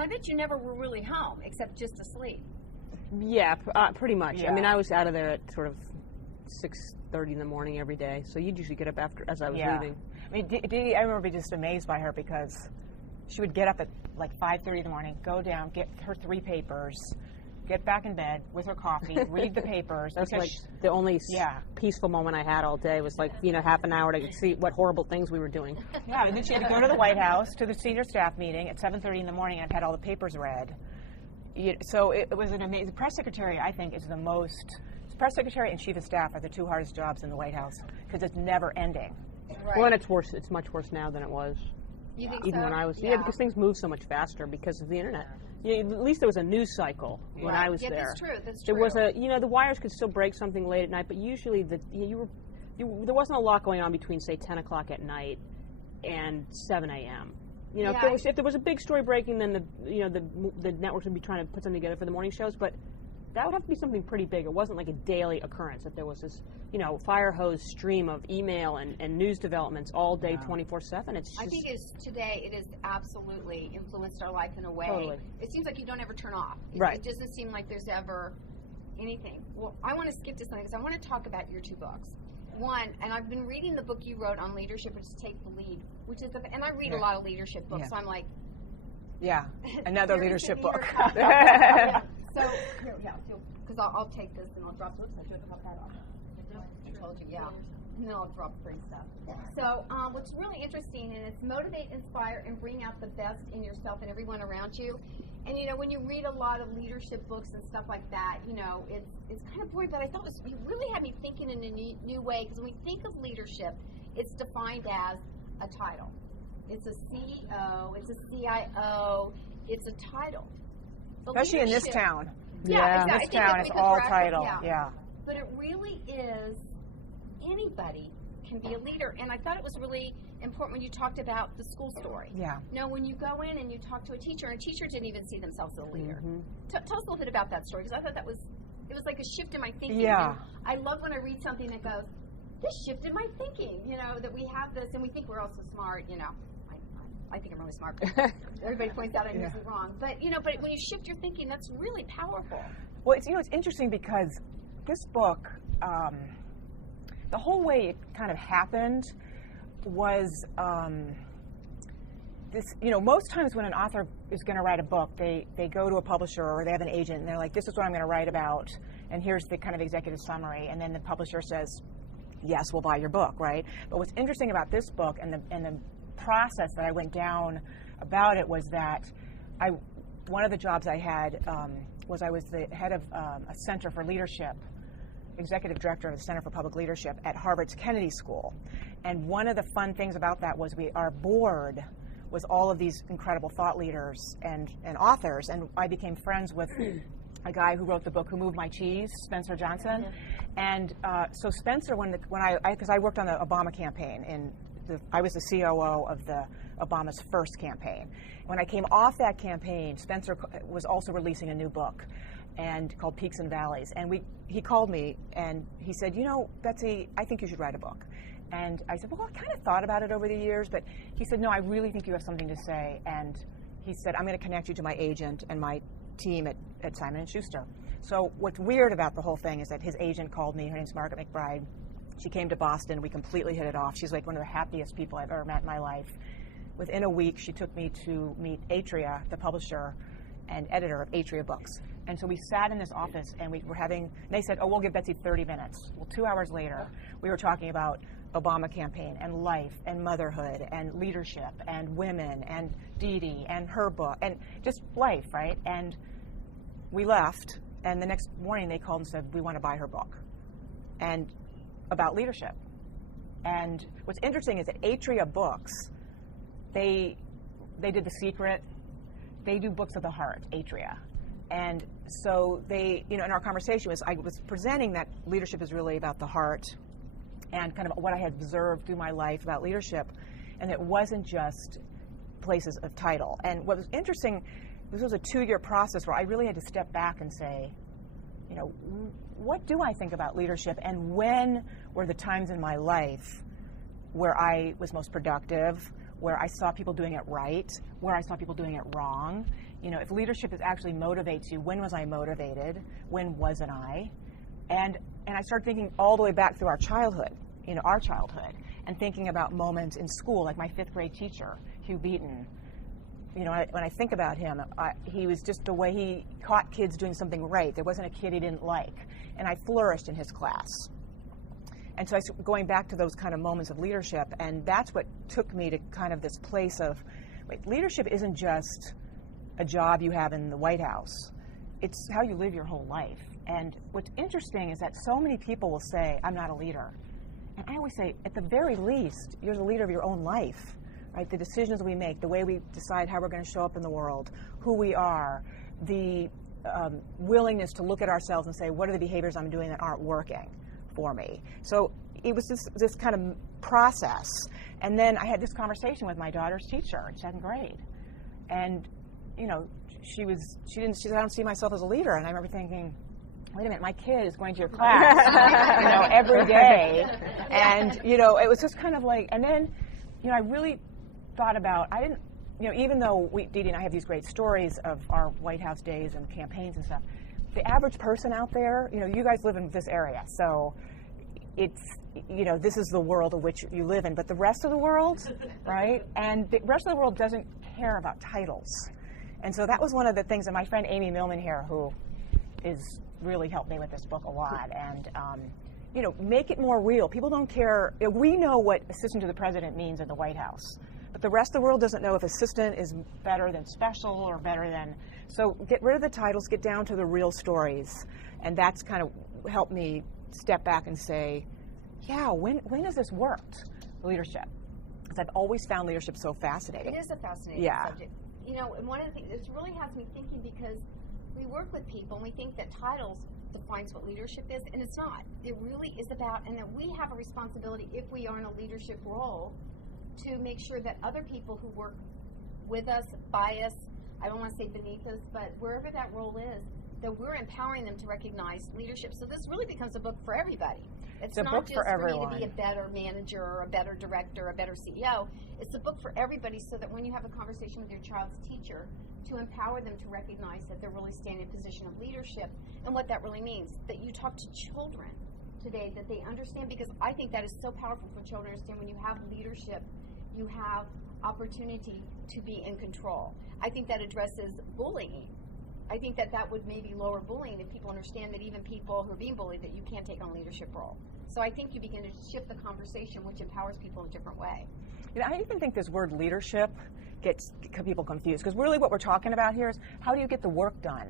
And I bet you never were really home, except just to sleep. Yeah, pretty much. Yeah. I mean, I was out of there at sort of 6:30 in the morning every day, so you'd usually get up after as I was leaving. I mean, Dee, I remember being just amazed by her because she would get up at like 5:30 in the morning, go down, get her 3 papers, get back in bed with her coffee, read the papers. That's like the only peaceful moment I had all day was like, half an hour to see what horrible things we were doing. Yeah, and then she had to go to the White House, to the senior staff meeting at 7:30 in the morning, and I've had all the papers read. So it was an amazing. The press secretary, I think, is the most. Press secretary and chief of staff are the 2 hardest jobs in the White House because it's never ending. Right. Well, and it's worse. It's much worse now than it was. You think even so? when I was because things move so much faster because of the internet. At least there was a news cycle when I was there. That's true. That's true. There was the wires could still break something late at night, but usually there wasn't a lot going on between say 10 o'clock at night and 7 a.m. If there was a big story breaking, then the networks would be trying to put something together for the morning shows, but that would have to be something pretty big. It wasn't like a daily occurrence that there was this, fire hose stream of email and news developments all day, 24/7. It's just, I think today it has absolutely influenced our life in a way. Totally. It seems like you don't ever turn off. Right. It doesn't seem like there's ever anything. Well, I want to skip to something because I want to talk about your 2 books. One, and I've been reading the book you wrote on leadership, which is Take the Lead, and I read a lot of leadership books, so I'm like, another leadership book. So, because I'll take this and I'll drop it. Oops, I took the top hat off. I told you, and then I'll drop free stuff. So, what's really interesting, and it's motivate, inspire, and bring out the best in yourself and everyone around you. And, when you read a lot of leadership books and stuff like that, it's kind of boring, but I thought you really had me thinking in a new way, because when we think of leadership, it's defined as a title. It's a CEO, it's a CIO, it's a title. Especially in this town. Yeah, in this town, it's all title. Yeah. But it really is, anybody can be a leader. And I thought it was really important when you talked about the school story. Yeah. When you go in and you talk to a teacher, and a teacher didn't even see themselves as a leader. Mm-hmm. Tell us a little bit about that story, because I thought it was like a shift in my thinking. Yeah. And I love when I read something that goes, this shifted my thinking, that we have this, and we think we're all so smart, I think I'm really smart, but everybody points out I'm usually wrong. But, but when you shift your thinking, that's really powerful. Well, it's interesting because this book, the whole way it kind of happened was this, most times when an author is going to write a book, they go to a publisher or they have an agent and they're like, this is what I'm going to write about, and here's the kind of executive summary, and then the publisher says, yes, we'll buy your book, right? But what's interesting about this book and the process that I went down about it was that one of the jobs I had was I was the head of a Center for Leadership, executive director of the Center for Public Leadership at Harvard's Kennedy School. And one of the fun things about that was our board was all of these incredible thought leaders and authors, and I became friends with a guy who wrote the book Who Moved My Cheese, Spencer Johnson. And so Spencer, because I worked on the Obama campaign, I was the COO of Obama's first campaign. When I came off that campaign, Spencer was also releasing a new book called Peaks and Valleys. And he called me and he said, Betsy, I think you should write a book. And I said, well, I kind of thought about it over the years, but he said, no, I really think you have something to say. And he said, I'm going to connect you to my agent and my team at Simon & Schuster. So what's weird about the whole thing is that his agent called me. Her name's Margaret McBride. She came to Boston. We completely hit it off. She's like one of the happiest people I've ever met in my life. Within a week, she took me to meet Atria, the publisher and editor of Atria Books. And so we sat in this office and they said, we'll give Betsy 30 minutes. Well, 2 hours later, we were talking about Obama campaign and life and motherhood and leadership and women and Dee Dee and her book and just life, right? And we left, and the next morning they called and said, we want to buy her book. And about leadership. And what's interesting is that Atria Books, they did The Secret. They do books of the heart, Atria. And so they, in our conversation I was presenting that leadership is really about the heart and kind of what I had observed through my life about leadership. And it wasn't just places of title. And what was interesting, this was a 2-year process where I really had to step back and say, what do I think about leadership, and when were the times in my life where I was most productive, where I saw people doing it right, where I saw people doing it wrong, if leadership is actually motivates you, when was I motivated? When wasn't I? And I started thinking all the way back through our childhood, and thinking about moments in school, like my 5th grade teacher, Hugh Beaton. When I think about him, he was just the way he caught kids doing something right. There wasn't a kid he didn't like. And I flourished in his class. And so going back to those kind of moments of leadership, and that's what took me to kind of this place of, wait, leadership isn't just a job you have in the White House. It's how you live your whole life. And what's interesting is that so many people will say, I'm not a leader. And I always say, at the very least, you're the leader of your own life. Right, the decisions we make, the way we decide how we're going to show up in the world, who we are, the willingness to look at ourselves and say, what are the behaviors I'm doing that aren't working for me? So it was this kind of process. And then I had this conversation with my daughter's teacher in 2nd grade. And, she said, I don't see myself as a leader. And I remember thinking, wait a minute, my kid is going to your class, every day. And, it was just kind of like, and then, I really thought about, I didn't, even though Dee Dee and I have these great stories of our White House days and campaigns and stuff, the average person out there, you guys live in this area, so it's, this is the world of which you live in, but the rest of the world, right? And the rest of the world doesn't care about titles. And so that was one of the things that my friend Amy Millman here, who is really helped me with this book a lot, and make it more real. People don't care. We know what assistant to the president means in the White House, but the rest of the world doesn't know if assistant is better than special or better than. So get rid of the titles, get down to the real stories, and that's kind of helped me step back and say, yeah, when has this worked, leadership? Because I've always found leadership so fascinating. It is a fascinating subject. And one of the things, this really has me thinking, because we work with people and we think that titles defines what leadership is, and it's not. It really is about, and that we have a responsibility, if we are in a leadership role, to make sure that other people who work with us, by us, I don't want to say beneath us, but wherever that role is, that we're empowering them to recognize leadership. So this really becomes a book for everybody. It's not just for me to be a better manager or a better director, or a better CEO. It's a book for everybody, so that when you have a conversation with your child's teacher, to empower them to recognize that they're really standing in a position of leadership, and what that really means. That you talk to children today, that they understand, because I think that is so powerful for children to understand. When you have leadership, you have opportunity to be in control. I think that addresses bullying. I think that would maybe lower bullying if people understand that even people who are being bullied, that you can't take on a leadership role. So I think you begin to shift the conversation, which empowers people in a different way. I even think this word leadership gets people confused, because really what we're talking about here is, how do you get the work done?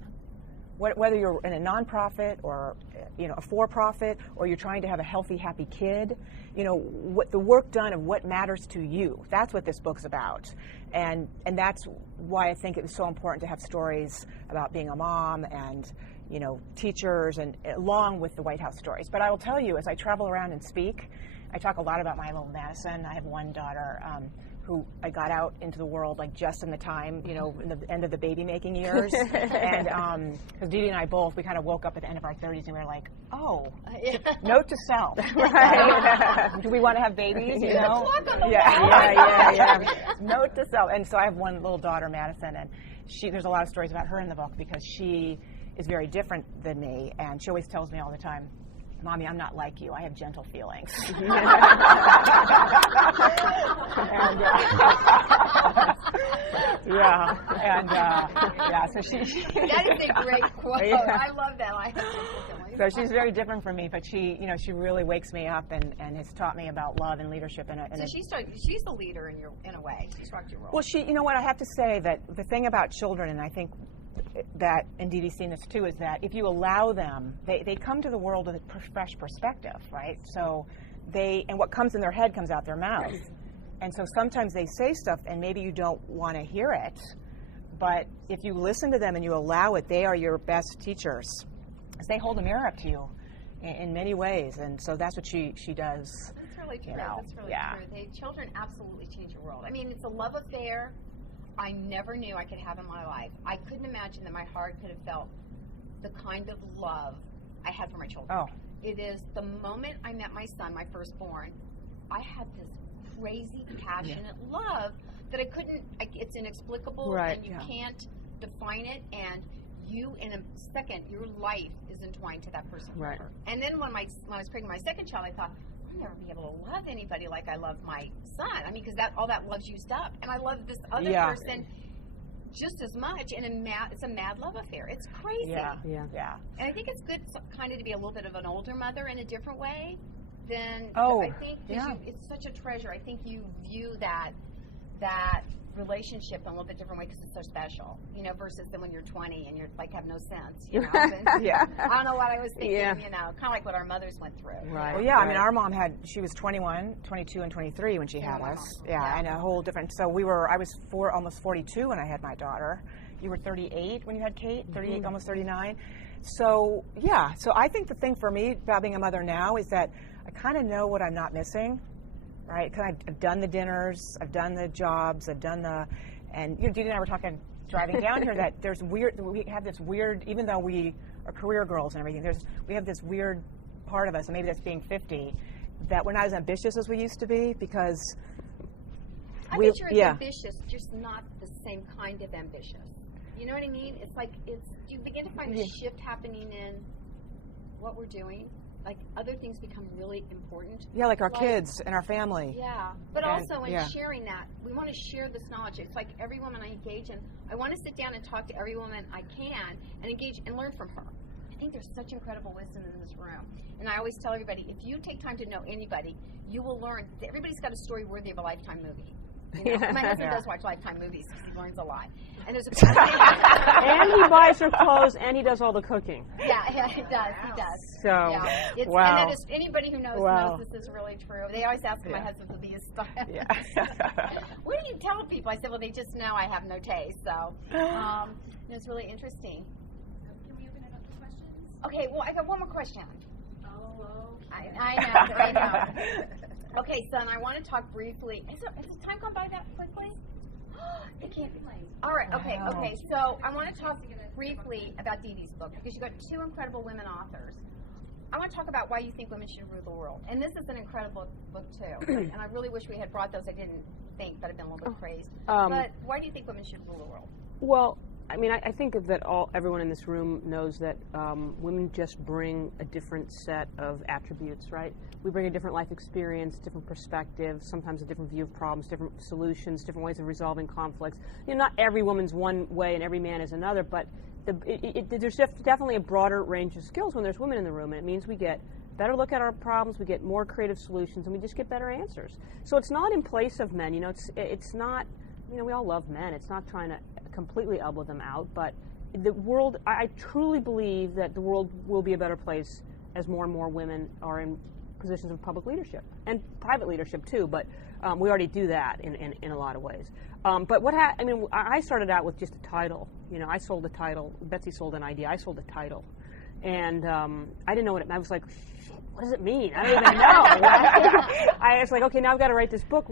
Whether you're in a nonprofit or a for-profit, or you're trying to have a healthy, happy kid, what the work done of what matters to you. That's what this book's about, and that's why I think it was so important to have stories about being a mom and teachers, and along with the White House stories. But I will tell you, as I travel around and speak, I talk a lot about my little Madison. I have one daughter who I got out into the world like just in the time, in the end of the baby making years. And because Dee Dee and I both, we kind of woke up at the end of our 30s and we were like, note to self. Right? Do we want to have babies? Yeah. Note to self. And so I have one little daughter, Madison, and there's a lot of stories about her in the book, because she is very different than me, and she always tells me all the time, Mommy, I'm not like you. I have gentle feelings. So she. That is a great quote. Yeah. I love that. I have gentle feelings. So she's very different from me, but she really wakes me up and has taught me about love and leadership. So she's the leader in a way. She's rocked your role. Well, I have to say that the thing about children, and I think that, and Dee Dee's seen this too, is that if you allow them, they come to the world with a fresh perspective, right? So and what comes in their head comes out their mouth. And so sometimes they say stuff and maybe you don't want to hear it, but if you listen to them and you allow it, they are your best teachers. They hold a mirror up to you in many ways, and so that's what she does. That's really true. That's really true. Children absolutely change your world. I mean, it's a love affair I never knew I could have in my life. I couldn't imagine that my heart could have felt the kind of love I had for my children. Oh. It is the moment I met my son, my firstborn, I had this crazy, passionate love that I couldn't, it's inexplicable, and you can't define it, and you, in a second, your life is entwined to that person Right. forever. And then when I was pregnant with my second child, I thought, I'll never be able to love anybody like I love my son. I mean, because all that love's used up, and I love this other person just as much. And it's a mad love affair. It's crazy. Yeah. And I think it's good, kind of, to be a little bit of an older mother in a different way. Then I think it's such a treasure. I think you view that relationship in a little bit different way because it's so special, you know, versus than when you're 20 and you're like have no sense, you know. I don't know what I was thinking, you know, kind of like what our mothers went through. Right. Well, I mean, our mom she was 21, 22, and 23 when she had us. And a whole different. So I was almost 42 when I had my daughter. You were 38 when you had Kate, 38, almost 39. So so I think the thing for me about being a mother now is that I kind of know what I'm not missing. Right, because I've done the dinners, I've done the jobs, and you know, Dee Dee and I were talking driving down here that we have this weird, even though we are career girls and everything, we have this weird part of us, and maybe that's being 50, that we're not as ambitious as we used to be because I bet you're ambitious, just not the same kind of ambitious. You know what I mean? It's like you begin to find the shift happening in what we're doing. Like other things become really important. Yeah, like our kids and our family. Yeah, but also in sharing that, we want to share this knowledge. It's like every woman I engage in, I want to sit down and talk to every woman I can and engage and learn from her. I think there's such incredible wisdom in this room. And I always tell everybody, if you take time to know anybody, you will learn. Everybody's got a story worthy of a Lifetime movie. You know? My husband does watch Lifetime movies because he learns a lot. And there's and he buys her clothes, and he does all the cooking. Yeah, he does. He does. So, And that is, anybody who knows this is really true. They always ask my husband to be his style. What do you tell people? I said, well, they just know I have no taste. So, it's really interesting. Can we open it up to questions? Okay, well, I got one more question. Oh, okay. I know. Okay, son, I want to talk briefly. Has the time gone by that quickly? It can't be. All right, okay. So I want to talk briefly about Dee Dee's book because you've got two incredible women authors. I want to talk about why you think women should rule the world. And this is an incredible book, too. And I really wish we had brought those. I didn't think, but I've been a little bit crazed. But why do you think women should rule the world? Well, I mean, I think that everyone in this room knows that women just bring a different set of attributes, right? We bring a different life experience, different perspective, sometimes a different view of problems, different solutions, different ways of resolving conflicts. You know, not every woman's one way and every man is another, but there's definitely a broader range of skills when there's women in the room, and it means we get better look at our problems, we get more creative solutions, and we just get better answers. So it's not in place of men. You know, it's not. You know, we all love men. It's not trying to completely elbow them out, but the world, I truly believe that the world will be a better place as more and more women are in positions of public leadership and private leadership too, but we already do that in a lot of ways. But I started out with just a title. You know, I sold a title. Betsy sold an idea. I sold a title. And I didn't know what it meant. I was like, what does it mean? I don't even know. I was like, okay, now I've got to write this book.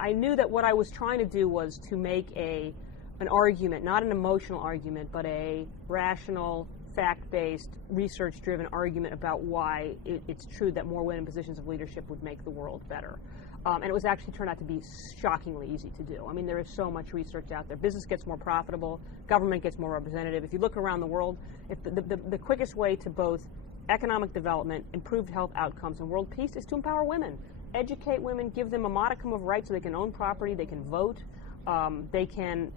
I knew that what I was trying to do was to make an argument, not an emotional argument, but a rational, fact-based, research-driven argument about why it's true that more women in positions of leadership would make the world better. And it was actually turned out to be shockingly easy to do. I mean, there is so much research out there. Business gets more profitable. Government gets more representative. If you look around the world, if the quickest way to both economic development, improved health outcomes, and world peace is to empower women. Educate women, give them a modicum of rights so they can own property, they can vote, they can,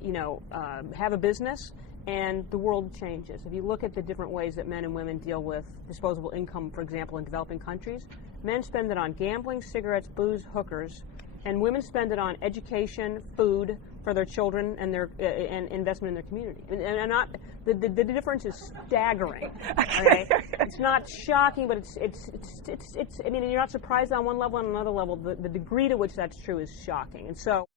have a business, and the world changes. If you look at the different ways that men and women deal with disposable income, for example, in developing countries, men spend it on gambling, cigarettes, booze, hookers, and women spend it on education, food for their children, and their and investment in their community. And not the difference is staggering. Okay, it's not shocking, but it's. I mean, you're not surprised on one level. On another level, the degree to which that's true is shocking. And so.